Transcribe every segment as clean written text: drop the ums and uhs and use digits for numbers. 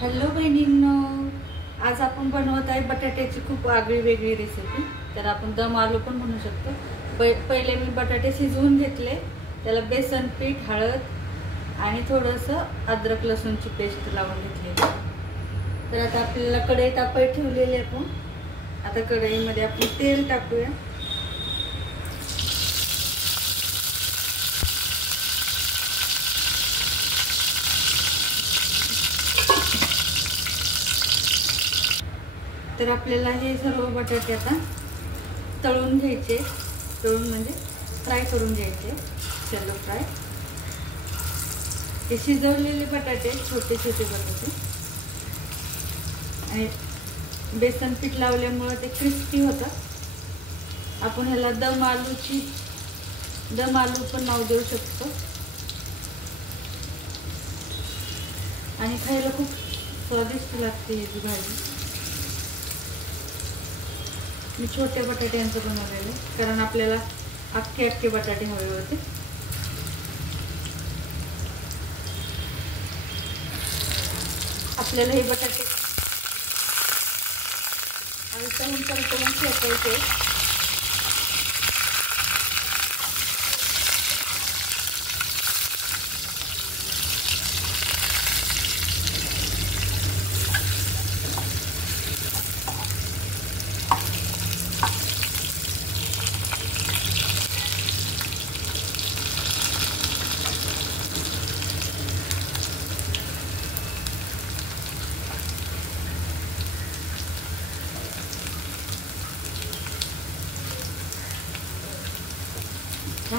Hello बहिणींनो, आज आपण बनवत आहे बटाट्याची खूप आगळी वेगळी रेसिपी. तर आपण दम आलू पण म्हणू शकतो. पहिले मी बटाटे शिजवून घेतले, त्याला बेसन पीठ, हळद आणि थोडंसं अद्रक लसूणची पेस्ट लावून घेतली. तर आता आपल्याला कढई तापायला ठेवलेली आपण. आता कढईमध्ये आपण तेल टाकूया. तर आपल्याला हे सर्व बटाटे आता तळून घ्यायचे. तळून म्हणजे फ्राय करून घ्यायचे, शॅलो फ्राय. हे शिजवलेले बटाटे, छोटे छोटे बटाटे, आणि बेसन पीठ लावल्यामुळे ते क्रिस्पी होतात. आपण ह्याला दम आलू पण नाव देऊ शकतो. आणि खायला खूप स्वादिष्ट लागते ही भाजी. मी छोट्या बटाट्यांचं बनवलेलं, कारण आपल्याला अख्खे बटाटे हवे होते. आपल्याला हे बटाटे तळून फेकायचे.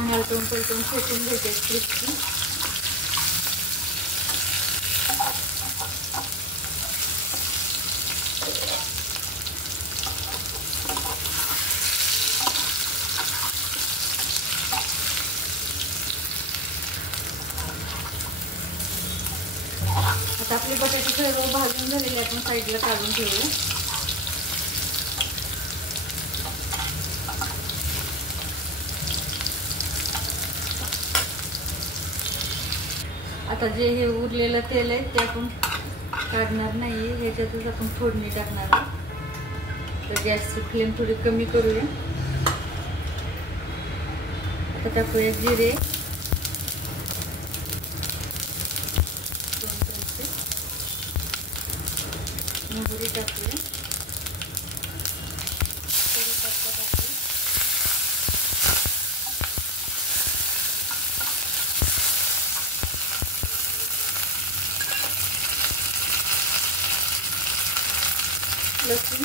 हलकून पलटून फेकून घ्यायचे क्रिस्पी. आता आपले बटाटे सर्व भाजून झालेले आपण साईडला काढून ठेवूया. आता जे हे उरलेलं तेल आहे ते आपण काढणार नाही, ह्याच्यातच आपण फोडणी टाकणार आहे. तर गॅसची फ्लेम थोडी कमी करूया. आता टाकूया जिरे 2 चमचे, मोहरी टाकूया, कढीपत्ता टाकूया, लसूण,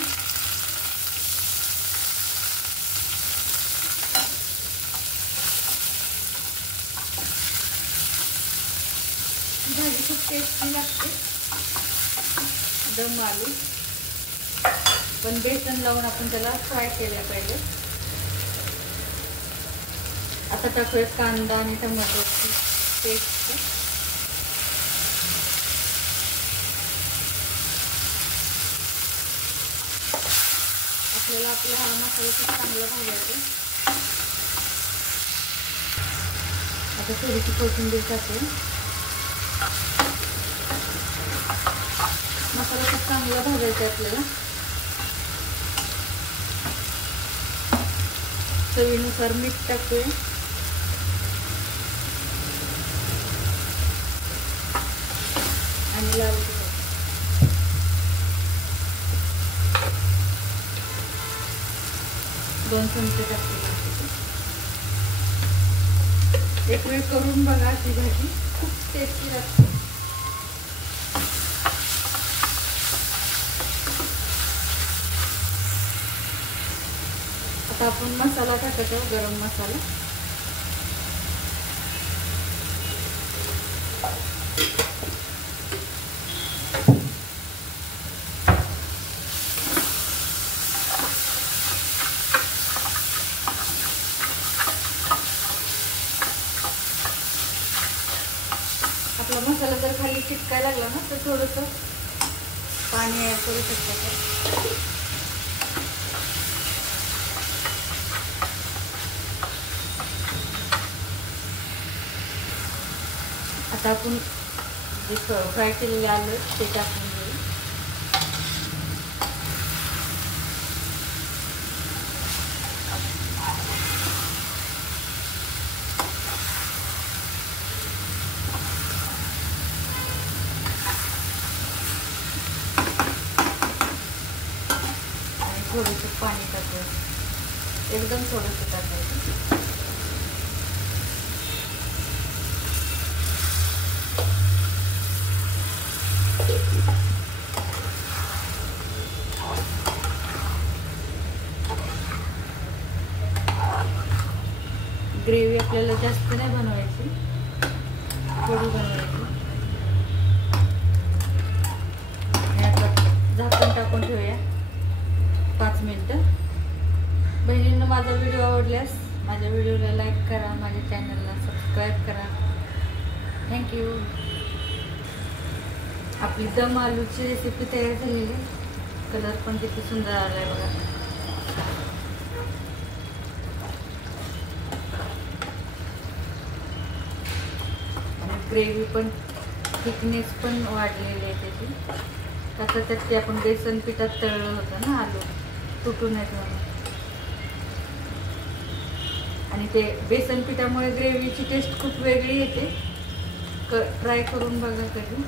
भाजी खूप टेस्टी लागते. दम आलू पण बेसन लावून आपण त्याला फ्राय केल्या पाहिजे. आता टाकूया कांदा आणि टमाटरची पेस्ट. आपल्याला आपला हा मसाला खूप चांगला भाजायचा. आता थोडीशी कोथिंबीर टाकूया. मसाला खूप चांगला भाजायचा आपल्याला. चवीनुसार मीठ टाकूया. आणि लाल 2 चमचे टाकले. एक वेळ करून बघा, अशी भाजी खूप टेस्टी लागते. आता आपण मसाला टाकायचा, गरम मसाला. आपला मसाला जर खाली चिटकायला लागला ना, तर थोडंसं पाणी ॲड करू शकता. आता आपण जे फ्राय केलेले आलं ते टाकून घेऊ. थोडंसं पाणी टाकायचं, एकदम थोडंसं टाकायचं. ग्रेव्ही आपल्याला जास्त नाही बनवायची, थोडी बनवायची. झाकण टाकून ठेवूया 5 मिनिटं. बहिणींनो, माझा व्हिडिओ आवडल्यास माझ्या व्हिडिओला लाईक करा, माझ्या चॅनलला सबस्क्राईब करा. थँक्यू. आपली दम आलूची रेसिपी तयार झालेली आहे. कलर पण किती सुंदर आला आहे बघा. आणि ग्रेव्ही पण थिकनेस पण वाढलेली आहे त्याची. आता त्यात ते आपण बेसन पिठात तळलं होतं ना आलू, तुटू नयेत म्हणून. आणि ते बेसन पिठामुळे ग्रेव्हीची टेस्ट खूप वेगळी येते. ट्राय करून बघा कधी.